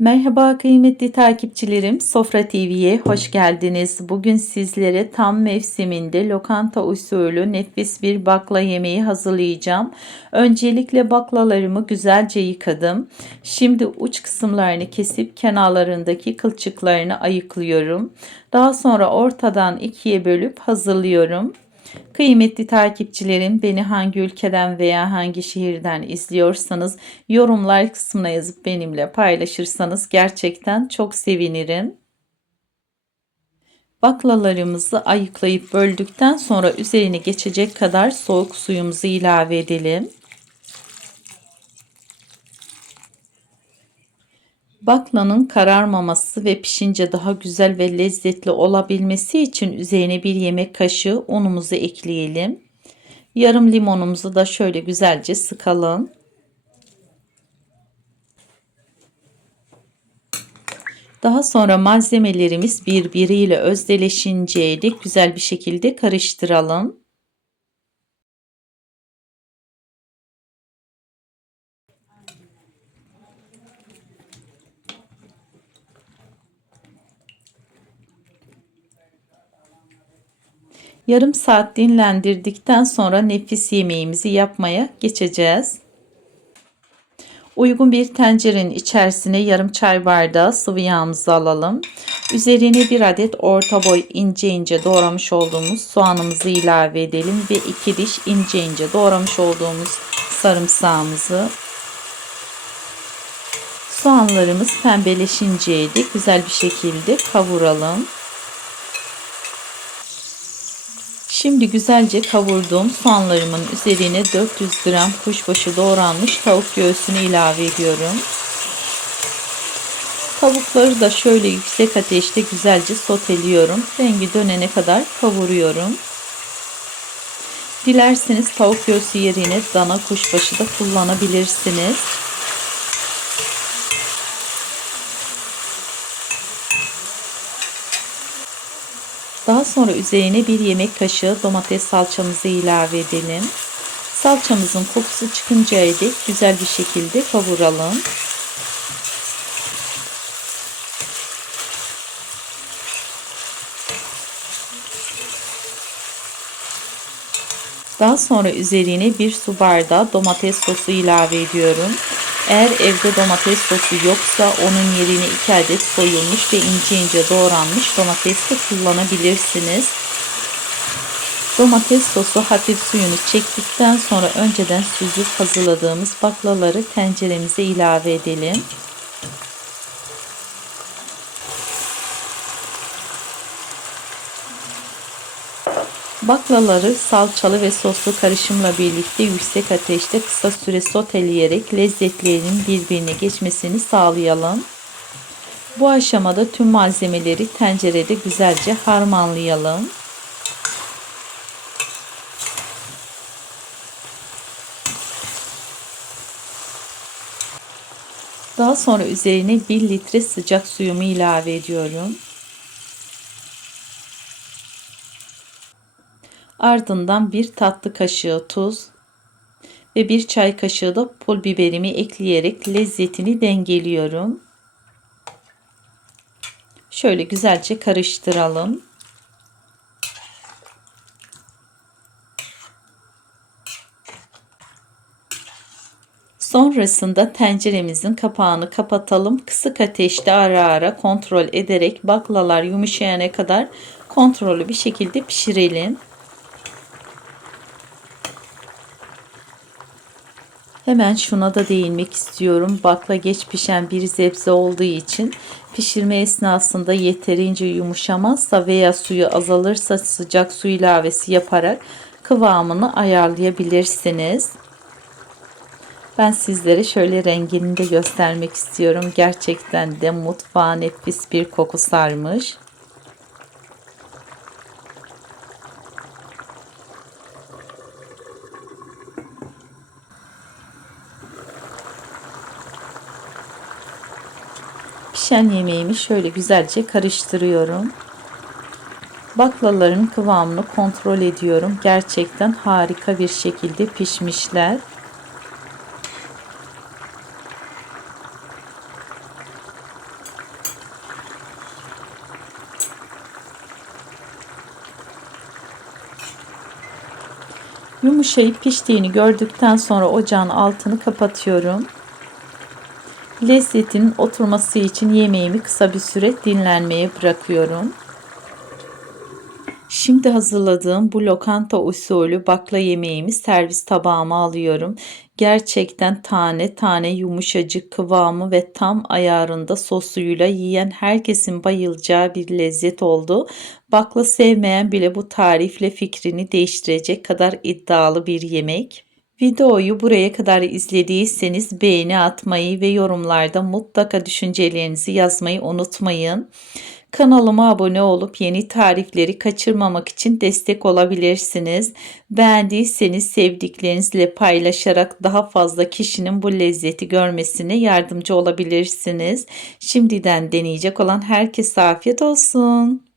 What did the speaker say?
Merhaba kıymetli takipçilerim, Sofra TV'ye hoş geldiniz. Bugün sizlere tam mevsiminde lokanta usulü nefis bir bakla yemeği hazırlayacağım. Öncelikle baklalarımı güzelce yıkadım. Şimdi uç kısımlarını kesip kenarlarındaki kılçıklarını ayıklıyorum. Daha sonra ortadan ikiye bölüp hazırlıyorum. Kıymetli takipçilerim, beni hangi ülkeden veya hangi şehirden izliyorsanız yorumlar kısmına yazıp benimle paylaşırsanız gerçekten çok sevinirim. Baklalarımızı ayıklayıp böldükten sonra üzerine geçecek kadar soğuk suyumuzu ilave edelim. Baklanın kararmaması ve pişince daha güzel ve lezzetli olabilmesi için üzerine bir yemek kaşığı unumuzu ekleyelim. Yarım limonumuzu da şöyle güzelce sıkalım. Daha sonra malzemelerimiz birbiriyle özdeşinceye dek güzel bir şekilde karıştıralım. Yarım saat dinlendirdikten sonra nefis yemeğimizi yapmaya geçeceğiz. Uygun bir tencerenin içerisine yarım çay bardağı sıvı yağımızı alalım. Üzerine bir adet orta boy ince ince doğramış olduğumuz soğanımızı ilave edelim ve 2 diş ince ince doğramış olduğumuz sarımsağımızı. Soğanlarımız pembeleşinceye dek güzel bir şekilde kavuralım. Şimdi güzelce kavurduğum soğanlarımın üzerine 400 gram kuşbaşı doğranmış tavuk göğsünü ilave ediyorum. Tavukları da şöyle yüksek ateşte güzelce soteliyorum. Rengi dönene kadar kavuruyorum. Dilerseniz tavuk göğsü yerine dana kuşbaşı da kullanabilirsiniz. Daha sonra üzerine bir yemek kaşığı domates salçamızı ilave edelim. Salçamızın kokusu çıkıncaya dek güzel bir şekilde kavuralım. Daha sonra üzerine bir su bardağı domates sosu ilave ediyorum. Eğer evde domates sosu yoksa onun yerine 2 adet soyulmuş ve ince ince doğranmış domates de kullanabilirsiniz. Domates sosu hafif suyunu çektikten sonra önceden süzüp hazırladığımız baklaları tenceremize ilave edelim. Baklaları salçalı ve soslu karışımla birlikte yüksek ateşte kısa süre soteleyerek lezzetlerinin birbirine geçmesini sağlayalım. Bu aşamada tüm malzemeleri tencerede güzelce harmanlayalım. Daha sonra üzerine 1 litre sıcak suyumu ilave ediyorum. Ardından bir tatlı kaşığı tuz ve bir çay kaşığı da pul biberimi ekleyerek lezzetini dengeliyorum. Şöyle güzelce karıştıralım. Sonrasında tenceremizin kapağını kapatalım. Kısık ateşte ara ara kontrol ederek baklalar yumuşayana kadar kontrollü bir şekilde pişirelim. Hemen şuna da değinmek istiyorum. Bakla geç pişen bir sebze olduğu için pişirme esnasında yeterince yumuşamazsa veya suyu azalırsa sıcak su ilavesi yaparak kıvamını ayarlayabilirsiniz. Ben sizlere şöyle rengini de göstermek istiyorum. Gerçekten de mutfağa nefis bir koku sarmış. Pişen yemeğimi şöyle güzelce karıştırıyorum. Baklaların kıvamını kontrol ediyorum. Gerçekten harika bir şekilde pişmişler. Yumuşayıp piştiğini gördükten sonra ocağın altını kapatıyorum. Lezzetin oturması için yemeğimi kısa bir süre dinlenmeye bırakıyorum. Şimdi hazırladığım bu lokanta usulü bakla yemeğimi servis tabağıma alıyorum. Gerçekten tane tane yumuşacık kıvamı ve tam ayarında sosuyla yiyen herkesin bayılacağı bir lezzet oldu. Bakla sevmeyen bile bu tarifle fikrini değiştirecek kadar iddialı bir yemek. Videoyu buraya kadar izlediyseniz beğeni atmayı ve yorumlarda mutlaka düşüncelerinizi yazmayı unutmayın. Kanalıma abone olup yeni tarifleri kaçırmamak için destek olabilirsiniz. Beğendiyseniz sevdiklerinizle paylaşarak daha fazla kişinin bu lezzeti görmesine yardımcı olabilirsiniz. Şimdiden deneyecek olan herkese afiyet olsun.